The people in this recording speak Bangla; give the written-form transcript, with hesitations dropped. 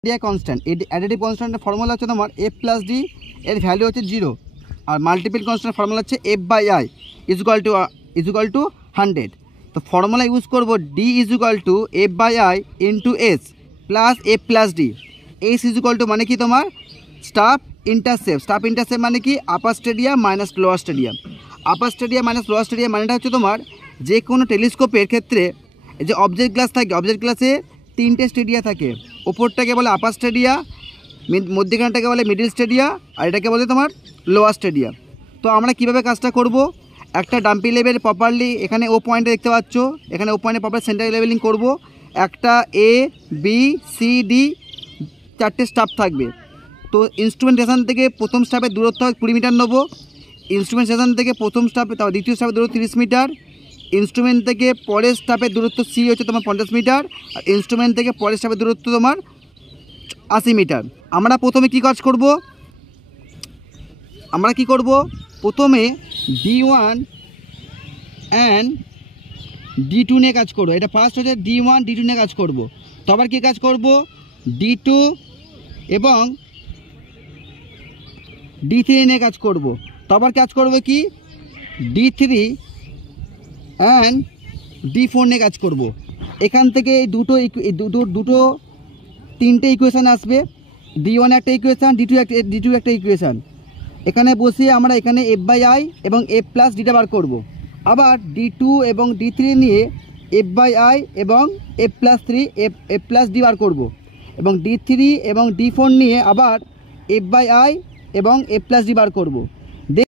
কনস্ট্যান্ট, অ্যাডিটিভ কনস্ট্যান্টের ফর্মুলা হচ্ছে তোমার এফ প্লাস ডি, এর ভ্যালু হচ্ছে 0, আর মাল্টিপল কনস্ট্যান্ট ফর্মুলা হচ্ছে F by I equal to 100। তো ফর্মুলা ইউজ করবো D equal to F by I into S plus F plus D. S equal to মানে কি তোমার স্টাফ ইন্টারসেপ্ট মানে কি upper stadium minus lower stadium. Upper stadium minus lower stadium মানেটা হচ্ছে তোমার যে কোনো টেলিস্কোপের ক্ষেত্রে যে অবজেক্ট গ্লাস থাকে, অবজেক্ট গ্লাসে 3টে স্টেডিয়া থাকে। ওপরটাকে বলে আপার স্টেডিয়া, মধ্যেখানটাকে বলে মিডিল স্টেডিয়া, আর এটাকে বলে তোমার লোয়ার স্টেডিয়া। তো আমরা কিভাবে কাজটা করব, একটা ডাম্পি লেভেল প্রপারলি এখানে ও পয়েন্টে দেখতে পাচ্ছ, এখানে ও পয়েন্টে প্রপার সেন্টার লেভেলিং করব। একটা A B C D 4টে staff থাকবে। তো ইনস্ট্রুমেন্টেশন থেকে প্রথম স্টাফের দূরত্ব 20 মিটার নেবো, ইনস্ট্রুমেন্টেশন থেকে প্রথম স্টাফে দ্বিতীয় স্টাফের দূরত্ব 30 মিটার, ইনস্ট্রুমেন্ট থেকে পরের স্টাফের দূরত্ব সি হচ্ছে তোমার 50 মিটার, আর ইনস্ট্রুমেন্ট থেকে পরের স্টাফের দূরত্ব তোমার 80 মিটার। আমরা প্রথমে কি কাজ করব, প্রথমে D1 অ্যান্ড D2 নিয়ে কাজ করবো। এটা ফার্স্ট হচ্ছে D1 D2 নিয়ে কাজ করব। তো আবার কী কাজ করব, D2 এবং D3 নিয়ে কাজ করব। তো আবার কাজ করব কি D3 অ্যান্ড D4 নিয়ে কাজ করব। এখান থেকে দুটো 3টে ইকুয়েশান আসবে, D1 একটা ইকুয়েশান, D2 একটা ইকুয়েশান। এখানে বসিয়ে আমরা এখানে এফ বাই আই এবং এফ প্লাস ডিটা বার করব। আবার D2 এবং D3 নিয়ে এফ বাই আই এবং এফ প্লাস ডি বার করব। এবং D3 এবং D4 নিয়ে আবার এফ বাই আই এবং এফ প্লাস ডি বার করব।